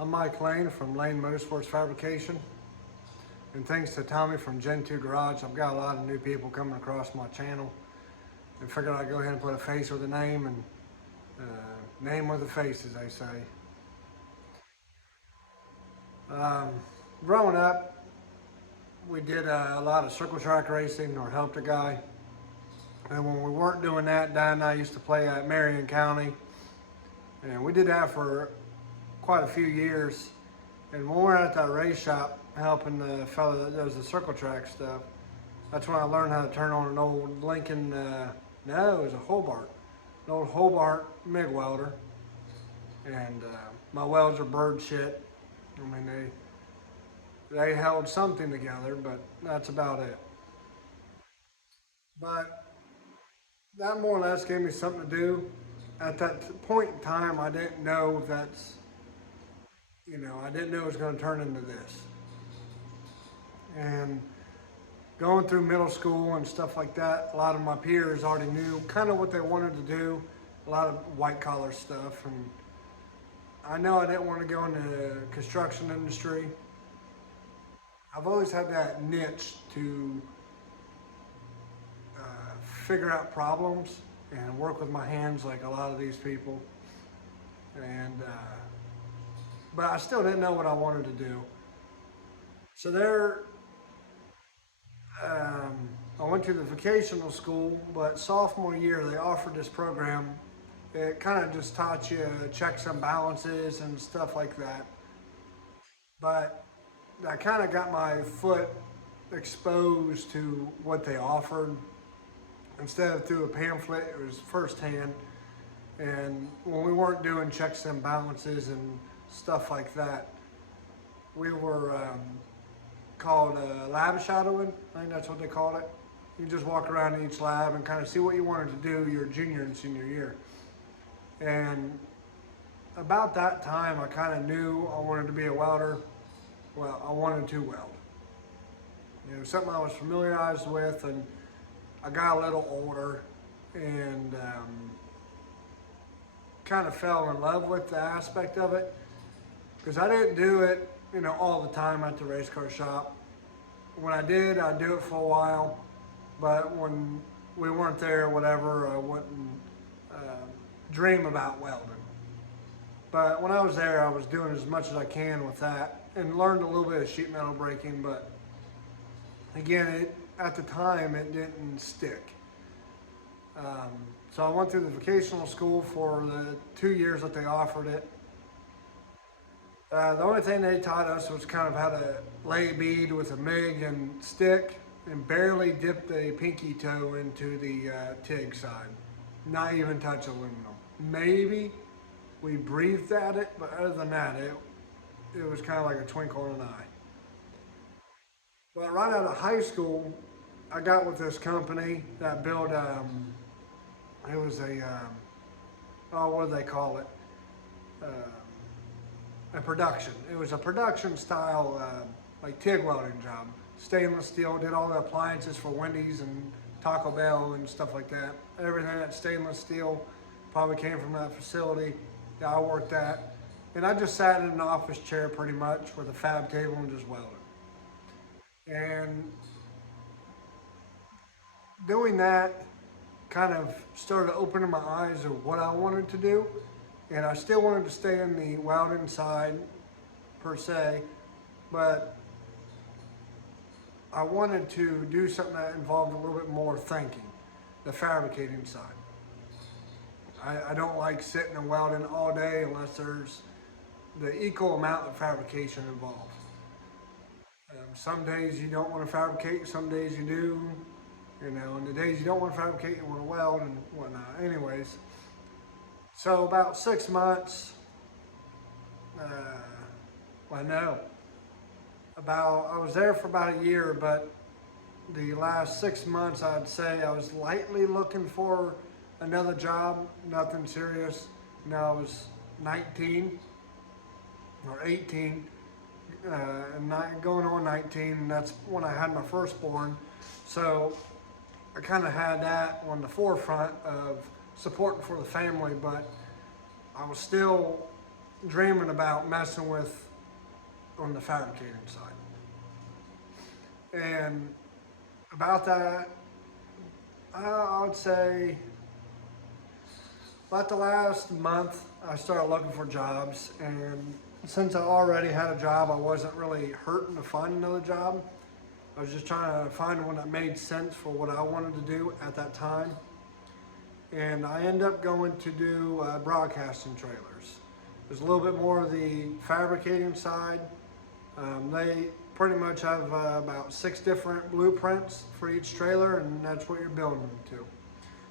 I'm Mike Lane from Lane Motorsports Fabrication. And thanks to Tommy from Gen 2 Garage, I've got a lot of new people coming across my channel. And figured I'd go ahead and put a face with a name and name with a face, as they say. Growing up, we did a lot of circle track racing or helped a guy. And when we weren't doing that, Don and I used to play at Marion County. And we did that for quite a few years. And when we were at that race shop helping the fellow that does the circle track stuff, that's when I learned how to turn on an old Lincoln, no, it was a Hobart, an old Hobart MIG welder. And my welds are bird shit. I mean, they held something together, but that's about it. But that more or less gave me something to do. At that point in time, I didn't know I didn't know it was going to turn into this. And going through middle school and stuff like that, a lot of my peers already knew kind of what they wanted to do, a lot of white collar stuff. And I know I didn't want to go into the construction industry. I've always had that niche to figure out problems and work with my hands like a lot of these people. And but I still didn't know what I wanted to do. So I went to the vocational school, but sophomore year they offered this program. It kind of just taught you checks and balances and stuff like that. But I kind of got my foot exposed to what they offered. Instead of through a pamphlet, it was firsthand. And when we weren't doing checks and balances and stuff like that, we were called lab shadowing. I think that's what they called it. You just walk around each lab and kind of see what you wanted to do your junior and senior year. And about that time, I kind of knew I wanted to be a welder. Well, I wanted to weld. You know, something I was familiarized with, and I got a little older and kind of fell in love with the aspect of it, because I didn't do it, all the time at the race car shop. When I did, I'd do it for a while, but when we weren't there or whatever, I wouldn't dream about welding. But when I was there, I was doing as much as I can with that and learned a little bit of sheet metal breaking, but again, at the time, it didn't stick. So I went through the vocational school for the 2 years that they offered it. The only thing they taught us was kind of how to lay bead with a MIG and stick and barely dip the pinky toe into the TIG side. Not even touch aluminum. Maybe we breathed at it, but other than that, it was kind of like a twinkle in an eye. But right out of high school, I got with this company that built, it was what do they call it? A production. It was a production style, like TIG welding job. Stainless steel, did all the appliances for Wendy's and Taco Bell and stuff like that. Everything that's stainless steel probably came from that facility that I worked at. And I just sat in an office chair pretty much with a fab table and just welded. And doing that kind of started opening my eyes of what I wanted to do. And I still wanted to stay in the welding side per se, but I wanted to do something that involved a little bit more thinking, the fabricating side. I don't like sitting and welding all day unless there's the equal amount of fabrication involved. Some days you don't want to fabricate, some days you do, and the days you don't want to fabricate, you want to weld and whatnot. Anyways, so about 6 months, I was there for about a year, but the last 6 months, I'd say I was lightly looking for another job, nothing serious. I was 19 or 18, and going on 19, and that's when I had my firstborn. So I kind of had that on the forefront of supporting for the family, but I was still dreaming about messing with on the fabricating side. And about that, I would say about the last month, I started looking for jobs. And since I already had a job, I wasn't really hurting to find another job. I was just trying to find one that made sense for what I wanted to do at that time. And I ended up going to do broadcasting trailers. There's a little bit more of the fabricating side. They pretty much have about 6 different blueprints for each trailer, and that's what you're building them to.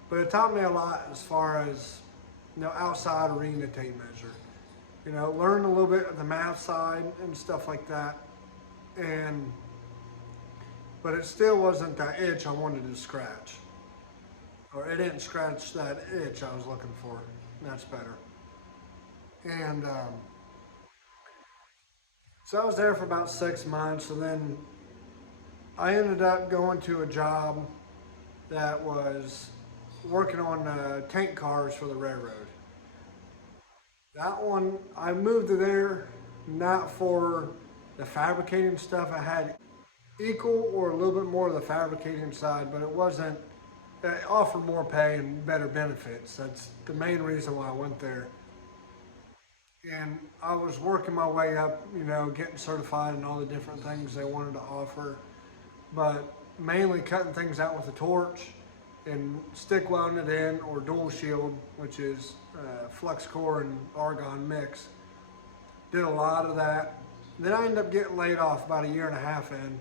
But it taught me a lot as far as, outside arena tape measure. Learn a little bit of the math side and stuff like that. But it still wasn't that itch I wanted to scratch. Or it didn't scratch that itch I was looking for. That's better. And so I was there for about 6 months, and then I ended up going to a job that was working on tank cars for the railroad. That one, I moved to there not for the fabricating stuff. I had equal or a little bit more of the fabricating side, but it offered more pay and better benefits. That's the main reason why I went there. And I was working my way up, getting certified and all the different things they wanted to offer, but mainly cutting things out with a torch and stick welding it in, or dual shield, which is flux core and argon mix. Did a lot of that. Then I ended up getting laid off about 1.5 years in,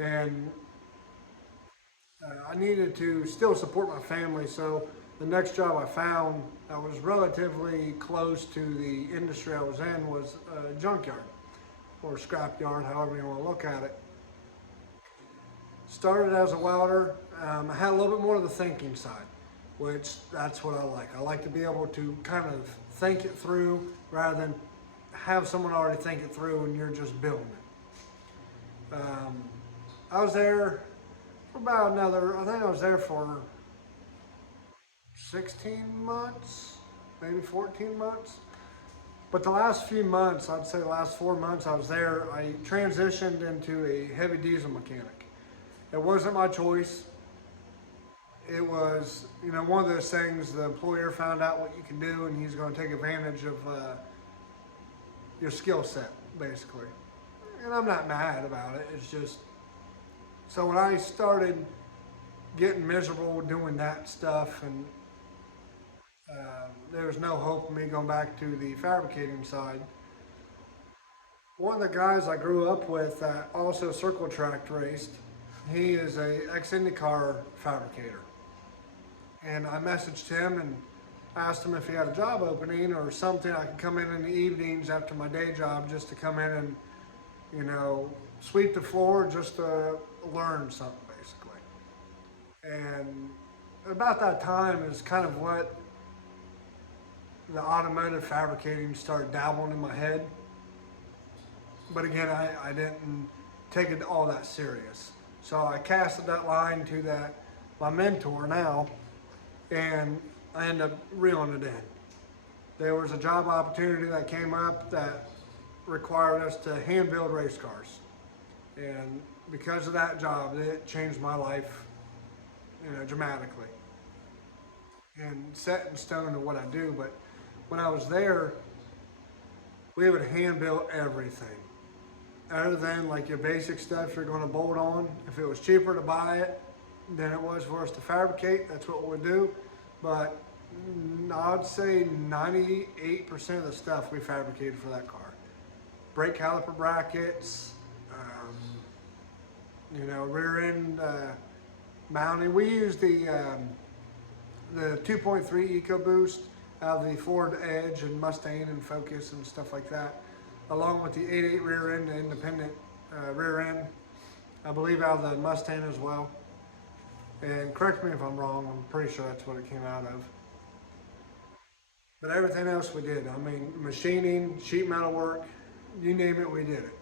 and I needed to still support my family, so the next job I found that was relatively close to the industry I was in was a junkyard, or scrapyard, however you want to look at it. Started as a welder. I had a little bit more of the thinking side, which that's what I like. I like to be able to kind of think it through rather than have someone already think it through and you're just building it. I was there for about I think I was there for 16 months, maybe 14 months. But the last few months, I'd say the last 4 months I was there, I transitioned into a heavy diesel mechanic. It wasn't my choice. It was, one of those things, the employer found out what you can do and he's going to take advantage of your skill set, basically. And I'm not mad about it. It's just, so when I started getting miserable doing that stuff, and there was no hope of me going back to the fabricating side, one of the guys I grew up with that also circle track raced, he is a ex-IndyCar fabricator. And I messaged him and asked him if he had a job opening or something I could come in the evenings after my day job just to come in and, sweep the floor just to learn something, basically. And about that time is kind of what the automotive fabricating started dabbling in my head. But again, I didn't take it all that serious. So I casted that line to my mentor now, and I ended up reeling it in. There was a job opportunity that came up that required us to hand build race cars. And because of that job, it changed my life, dramatically. And set in stone to what I do. But when I was there, we would hand build everything. Other than like your basic stuff you're going to bolt on. If it was cheaper to buy it than it was for us to fabricate, that's what we'd do. But I'd say 98% of the stuff we fabricated for that car. Brake caliper brackets, rear end mounting. We used the 2.3 EcoBoost out of the Ford Edge and Mustang and Focus and stuff like that, along with the 8.8 rear end, the independent rear end, I believe out of the Mustang as well. And correct me if I'm wrong, I'm pretty sure that's what it came out of. But everything else we did. I mean, machining, sheet metal work, you name it, we did it.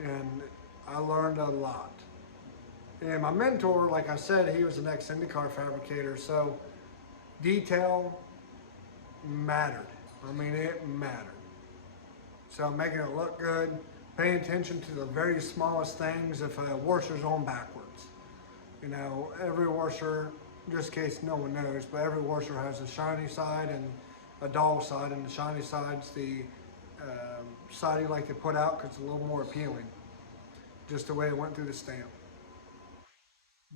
And I learned a lot. And my mentor, like I said, he was an ex-IndyCar fabricator, so detail mattered. I mean, it mattered. So making it look good, paying attention to the very smallest things. If a washer's on backwards, you know, every washer, just in case no one knows, but every washer has a shiny side and a dull side, and the shiny side's the side you like to put out because it's a little more appealing, just the way it went through the stamp.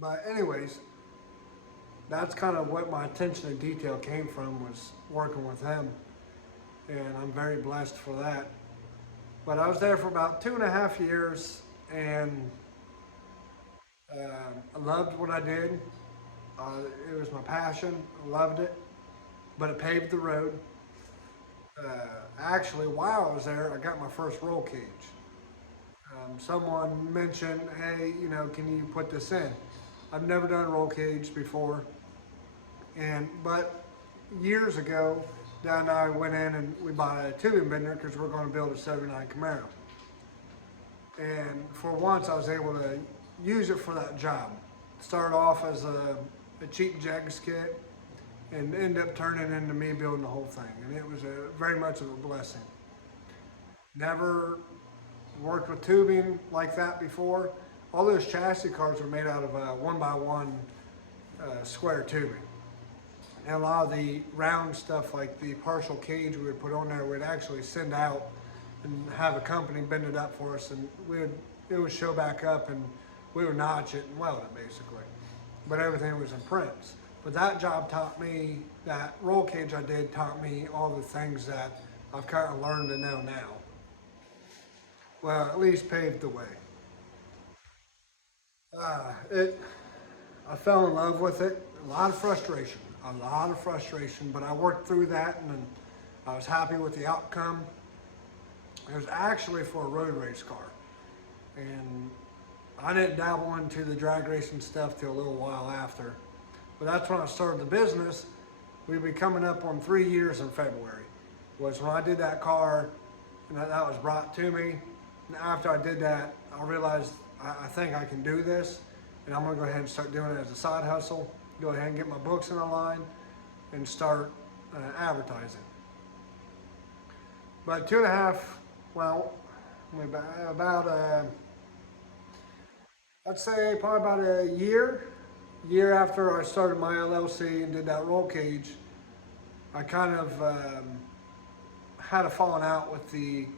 But anyways, that's kind of what my attention to detail came from, was working with him, and I'm very blessed for that. But I was there for about 2.5 years, and I loved what I did. It was my passion. I loved it, but it paved the road. Actually, while I was there, I got my first roll cage. Someone mentioned, hey, you know, can you put this in? I've never done a roll cage before, but years ago, Dad and I went in and we bought a tubing bender because we're going to build a '79 Camaro. And for once, I was able to use it for that job. Started off as a cheap jegs kit, and ended up turning into me building the whole thing. And it was very much of a blessing. Never worked with tubing like that before. All those chassis cars were made out of 1x1 square tubing. And a lot of the round stuff, like the partial cage we would put on there, we'd actually send out and have a company bend it up for us, and it would show back up, and we would notch it and weld it basically. But everything was in prints. But that job taught me, that roll cage I did taught me all the things that I've kind of learned to know now. Well, at least paved the way. I fell in love with it. A lot of frustration, but I worked through that, and I was happy with the outcome. It was actually for a road race car, and I didn't dabble into the drag racing stuff till a little while after. But that's when I started the business. We'd be coming up on 3 years in February, was when I did that car, and that was brought to me. And after I did that, I realized I think I can do this, and I'm gonna go ahead and start doing it as a side hustle. Go ahead and get my books in the line and start advertising. But 2.5, well, I'd say probably about a year after I started my LLC and did that roll cage, I kind of had a falling out with the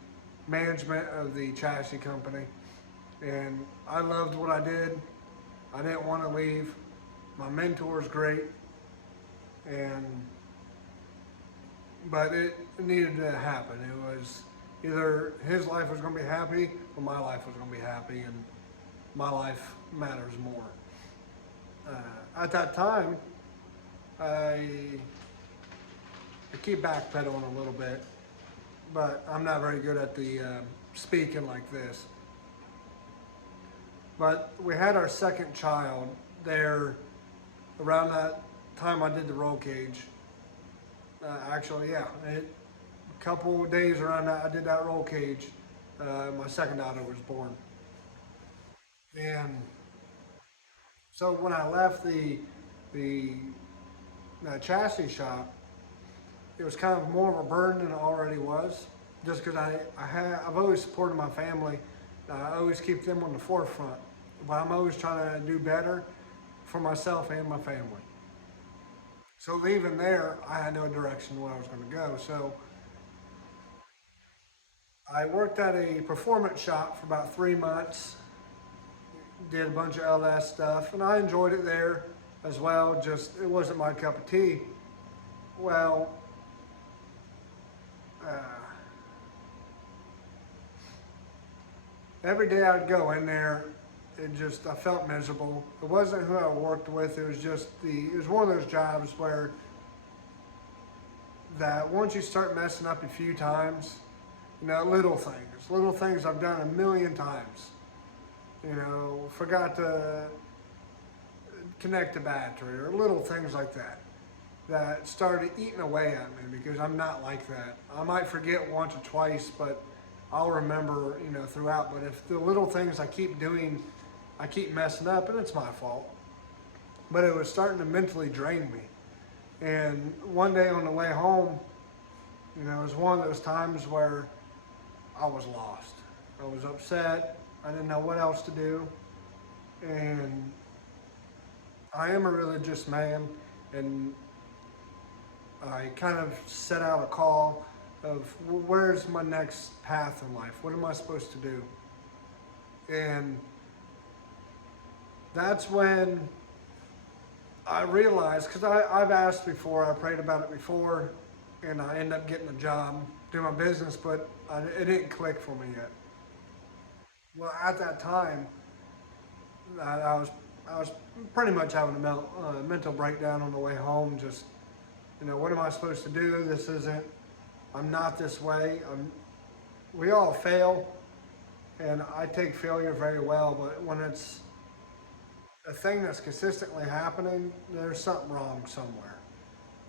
management of the chassis company, and I loved what I did. I didn't want to leave. My mentor's great, but it needed to happen. It was either his life was going to be happy or my life was going to be happy, and my life matters more. At that time, I keep backpedaling a little bit, but I'm not very good at the speaking like this. But we had our second child there around that time I did the roll cage. Actually, yeah, a couple of days around that I did that roll cage, my second daughter was born. And so when I left the chassis shop, it was kind of more of a burden than it already was, just because I've always supported my family. I always keep them on the forefront, but I'm always trying to do better for myself and my family. So leaving there, I had no direction where I was going to go. So I worked at a performance shop for about 3 months, did a bunch of LS stuff, and I enjoyed it there as well, just it wasn't my cup of tea. Well, every day I'd go in there, I felt miserable. It wasn't who I worked with, it was one of those jobs where that once you start messing up a few times, you know, little things I've done a million times. You know, forgot to connect the battery, or little things like that, that started eating away at me, because I'm not like that. I might forget once or twice, but I'll remember, you know, throughout. But if the little things I keep doing, I keep messing up, and it's my fault. But it was starting to mentally drain me. And one day on the way home, It was one of those times where I was lost. I was upset. I didn't know what else to do. And I am a religious man, and I kind of set out a call of where's my next path in life? What am I supposed to do? And that's when I realized, because I've asked before, I prayed about it before, and I ended up getting a job, doing my business, but it didn't click for me yet. Well, at that time, I was pretty much having a mental breakdown on the way home. Just, what am I supposed to do? This isn't. I'm not this way. We all fail, and I take failure very well. But when it's a thing that's consistently happening, there's something wrong somewhere.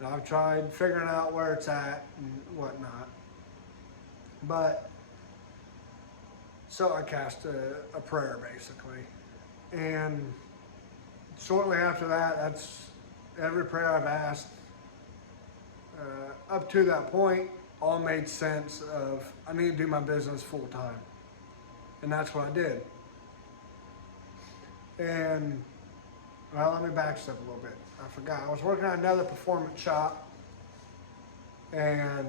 I've tried figuring out where it's at and whatnot. But so I cast a prayer basically. And shortly after that, that's every prayer I've asked up to that point all made sense of I need to do my business full time. And that's what I did. And well, let me back step a little bit. I forgot. I was working at another performance shop, and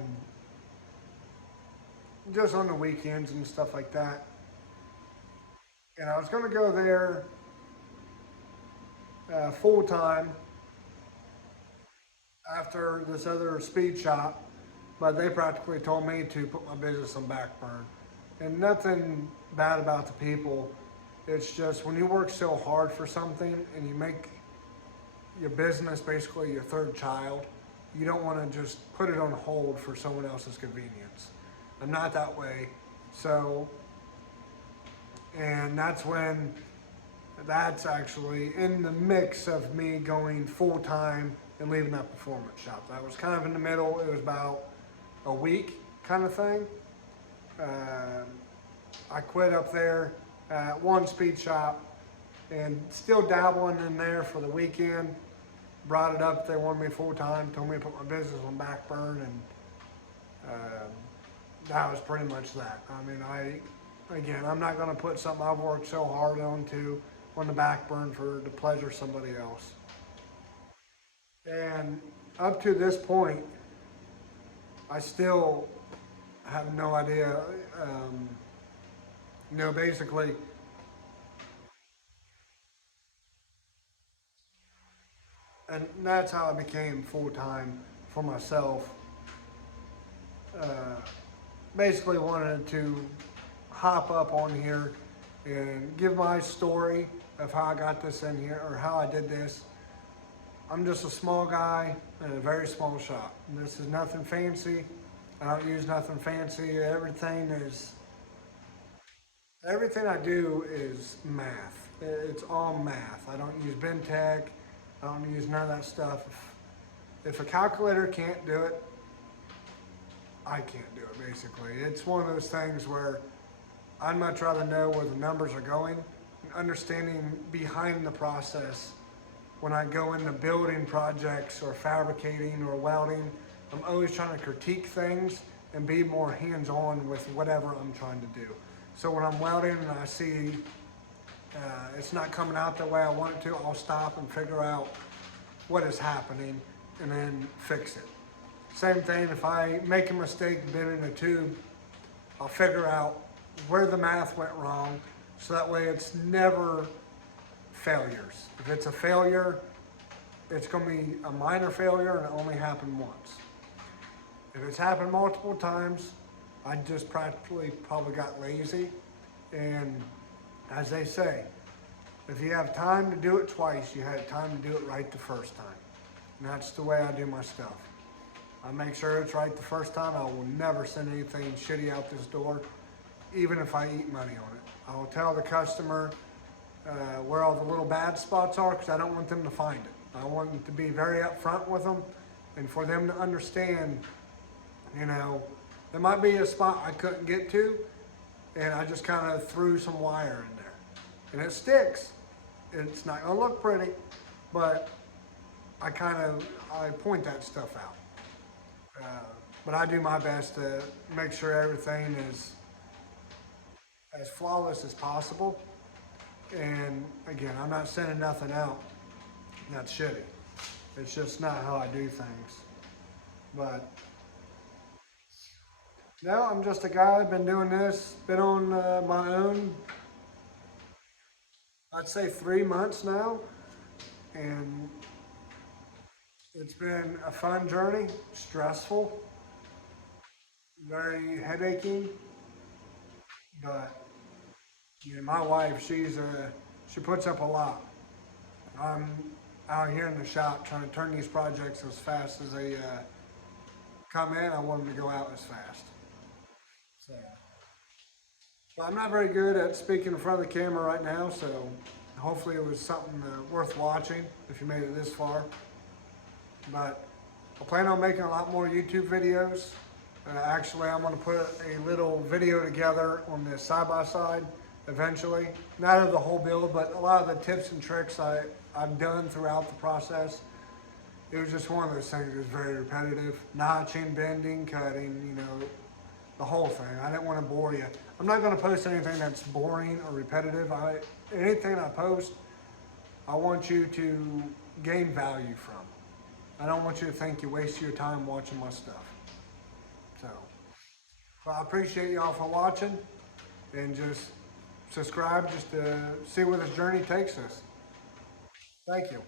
just on the weekends and stuff like that. And I was going to go there full time after this other speed shop, but they practically told me to put my business on back burn. And nothing bad about the people. It's just when you work so hard for something and you make your business basically your third child, you don't want to just put it on hold for someone else's convenience. I'm not that way. So, and that's actually in the mix of me going full time and leaving that performance shop. That was kind of in the middle. It was about a week kind of thing. I quit up there at one speed shop and still dabbling in there for the weekend. Brought it up, they wanted me full time, told me to put my business on back burn, and that was pretty much that. I mean, I'm not going to put something I've worked so hard on the back burn to pleasure somebody else. And up to this point, I still have no idea. Basically, and that's how I became full time for myself. Uh, Basically, wanted to hop up on here and give my story of how I got this in here or how I did this. I'm just a small guy in a very small shop. This is nothing fancy. I don't use nothing fancy. Everything I do is math. It's all math. I don't use BenTech. I don't use none of that stuff. If a calculator can't do it, I can't do it, basically. It's one of those things where I'd much rather know where the numbers are going, and understanding behind the process. When I go into building projects or fabricating or welding, I'm always trying to critique things and be more hands-on with whatever I'm trying to do. So when I'm welding and I see it's not coming out the way I want it to, I'll stop and figure out what is happening and then fix it. Same thing, if I make a mistake bending a tube, I'll figure out where the math went wrong, so that way it's never failures. If it's a failure, it's going to be a minor failure and it only happened once. If it's happened multiple times, I just practically probably got lazy. And as they say, if you have time to do it twice, you had time to do it right the first time. And that's the way I do my stuff. I make sure it's right the first time. I will never send anything shitty out this door, even if I eat money on it. I will tell the customer where all the little bad spots are, because I don't want them to find it. I want them to be very upfront with them and for them to understand, there might be a spot I couldn't get to and I just kind of threw some wire in there. And it sticks. It's not gonna look pretty, but I point that stuff out. but I do my best to make sure everything is as flawless as possible. And again, I'm not sending nothing out that's shitty. It's just not how I do things. But no, I'm just a guy, been doing this, been on my own, I'd say 3 months now. And it's been a fun journey, stressful, very headaching, but my wife, she puts up a lot. I'm out here in the shop trying to turn these projects as fast as they come in. I want them to go out as fast. So, but I'm not very good at speaking in front of the camera right now, so hopefully it was something worth watching if you made it this far. But I plan on making a lot more YouTube videos. Actually, I'm going to put a little video together on this side-by-side eventually. Not of the whole build, but a lot of the tips and tricks I've done throughout the process. It was just one of those things that was very repetitive. Notching, bending, cutting, the whole thing. I didn't want to bore you. I'm not going to post anything that's boring or repetitive. Anything I post, I want you to gain value from. I don't want you to think you waste your time watching my stuff. So, well, I appreciate y'all for watching, and just subscribe just to see where this journey takes us. Thank you.